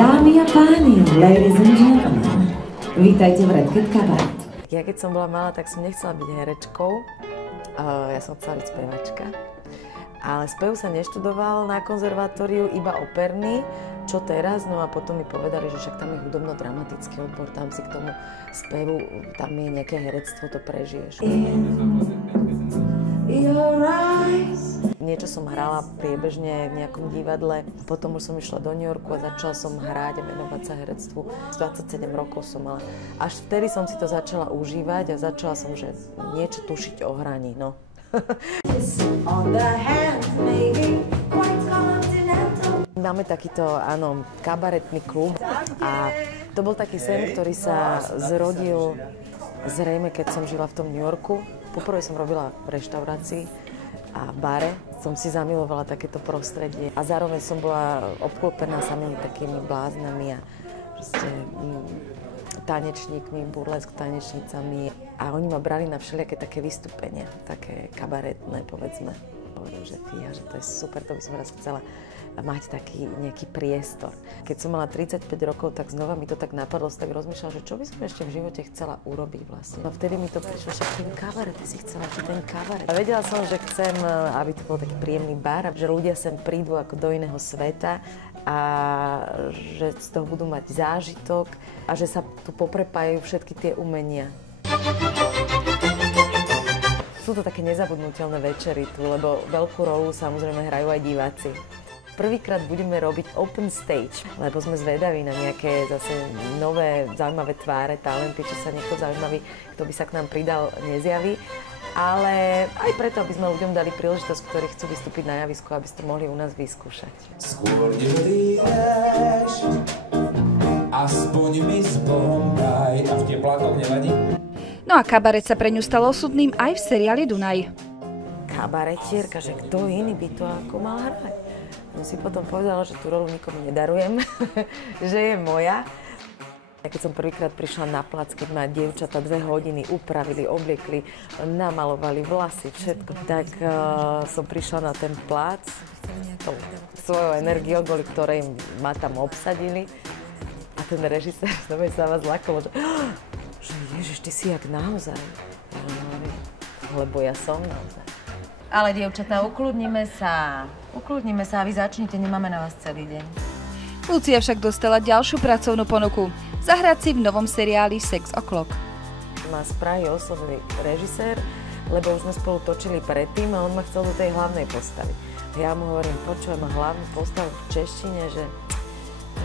Dámy a páni, ladies and gentlemen, vítajte v Red Cat Cabaret. Ja keď som bola malá, tak som nechcela byť herečkou, ja som chcela byť spevačka. Ale spev sa neštudoval na konzervatóriu, iba operný, čo teraz, no a potom mi povedali, že však tam je hudobno-dramatický odbor, tam si k tomu spevu, tam je nejaké herectvo, to prežiješ. Niečo som hrala priebežne v nejakom divadle, potom už som išla do New Yorku a začala som hrať a venovať sa herectvu. 27 rokov som mala. Až vtedy som si to začala užívať a začala som, že niečo tušiť o hraní, no. Máme takýto, áno, kabaretný klub a to bol taký sen, ktorý sa zrodil zrejme, keď som žila v tom New Yorku. Poprvé som robila v reštaurácii a bare. Som si zamilovala takéto prostredie a zároveň som bola obklopená samými takými bláznami a proste tanečníkmi, burlesk tanečnicami a oni ma brali na všelijaké také vystúpenia, také kabaretné, povedzme. Hovorím, že fíha, že to je super, to by som raz chcela mať taký nejaký priestor. Keď som mala 35 rokov, tak znova mi to tak napadlo, tak rozmýšľala, že čo by som ešte v živote chcela urobiť vlastne. A vtedy mi to prišlo, že ten kabaret, ty si chcela ten kabaret. A vedela som, že chcem, aby to bol taký príjemný bar, že ľudia sem prídu ako do iného sveta a že z toho budú mať zážitok a že sa tu poprepájajú všetky tie umenia. Sú to také nezabudnutelné večery tu, lebo veľkú rolu samozrejme hrajú aj diváci. Prvýkrát budeme robiť open stage, lebo sme zvedaví na nejaké zase nové, zaujímavé tváre, talenty, či sa niekto zaujímavý, kto by sa k nám pridal, nezjaví. Ale aj preto, aby sme ľuďom dali príležitosť, ktorí chcú vystúpiť na javisku, aby ste to mohli u nás vyskúšať. Skôr neodídeš, aspoň mi s Bohom daj. A v teplákoch nevadí? No a kabaret sa pre ňu stal osudným aj v seriáli Dunaj. Kabaretierka, že kto iný by to ako mal hrať? No si potom povedala, že tú rolu nikomu nedarujem, že je moja. Keď som prvýkrát prišla na plac, keď ma dievčatá 2 hodiny upravili, obliekli, namalovali vlasy, všetko, tak som prišla na ten plac tou svojou energiou, kvôli ktorej ma tam obsadili. A ten režisér sa ma zlakol, že Ježiš, ty si jak naozaj. Lebo ja som naozaj. Ale dievčatá, ukludnime sa a vy začnite, nemáme na vás celý deň. Lucia však dostala ďalšiu pracovnú ponuku. Zahrať si v novom seriáli Sex O'Clock. Ma z Prahy oslovil režisér, lebo už sme spolu točili predtým a on ma chcel do tej hlavnej postavy. Ja mu hovorím, počujem, ma hlavnú postavu v češtine, že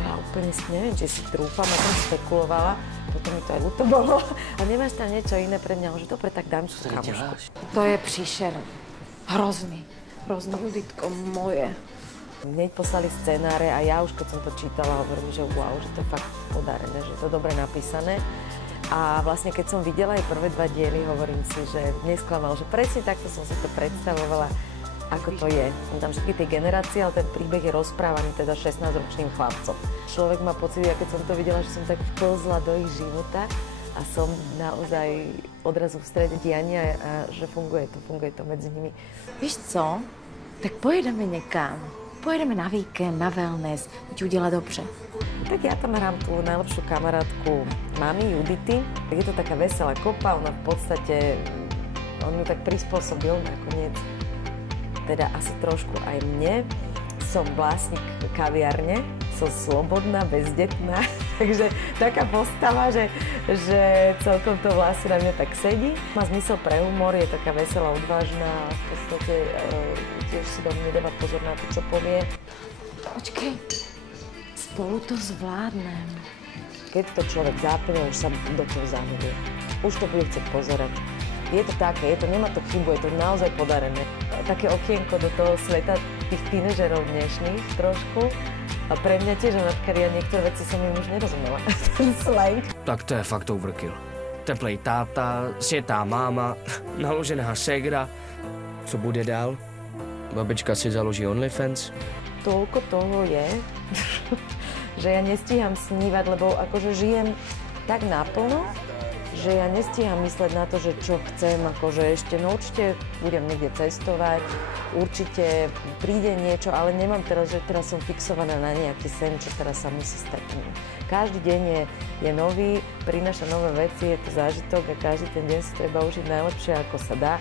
ja úplne si neviem, či si trúfam, a som spekulovala, potom mi to aj ľúto bolo. A nemáš tam niečo iné pre mňa, že dobre, tak dám čo kamošku. To je príšerný. Hrozný, Juditko moje. Hneď poslali scenáre a ja už keď som to čítala, hovorím, že wow, že to je fakt podarené, že je to dobre napísané. A vlastne keď som videla aj prvé 2 diely, hovorím si, že nesklamal, že presne takto som si to predstavovala, ako to je. Tam všetky tie generácie, ale ten príbeh je rozprávaný teda 16-ročným chlapcom. Človek má pocit, ja keď som to videla, že som tak vplzla do ich života, a som naozaj odrazu v strede diania a že funguje to medzi nimi. Víš co? Tak pojedeme niekam. Pojedeme na víkend, na wellness, ti udělá dobře. Tak ja tam hrám tú najlepšiu kamarátku mami Judity. Je to taká veselá kopa, ona v podstate, on ju tak prispôsobil nakoniec, teda asi trošku aj mne. Som vlastník kaviarne, som slobodná, bezdetná, takže taká postava, že celkom to vlastne na mňa tak sedí. Má zmysel pre humor, je taká veselá, odvážna, v podstate tiež si nedáva pozor na to, čo povie. Počkej, spolu to zvládnem. Keď to človek zapne, už sa do toho zamiluje. Už to bude chcieť pozerať. Je to také, nemá to chybu, je to naozaj podarené. Také okienko do toho sveta tých tínežerov dnešných trošku. A pre mňa tiež, napríklad ja niektoré veci som im už nerozumela. Ten slang. Tak to je fakt overkill. Teplej táta, světá máma, naložená ségra. Co bude dál? Babička si založí OnlyFans? Toľko toho je, že ja nestíham snívať, lebo akože žijem tak naplno, že ja nestíham mysleť na to, že čo chcem, akože ešte, no určite budem niekde cestovať, určite príde niečo, ale nemám teraz, že teraz som fixovaná na nejaký sen, čo teraz sa musí stať. Každý deň je nový, prináša nové veci, je to zážitok a každý ten deň si treba užiť najlepšie, ako sa dá.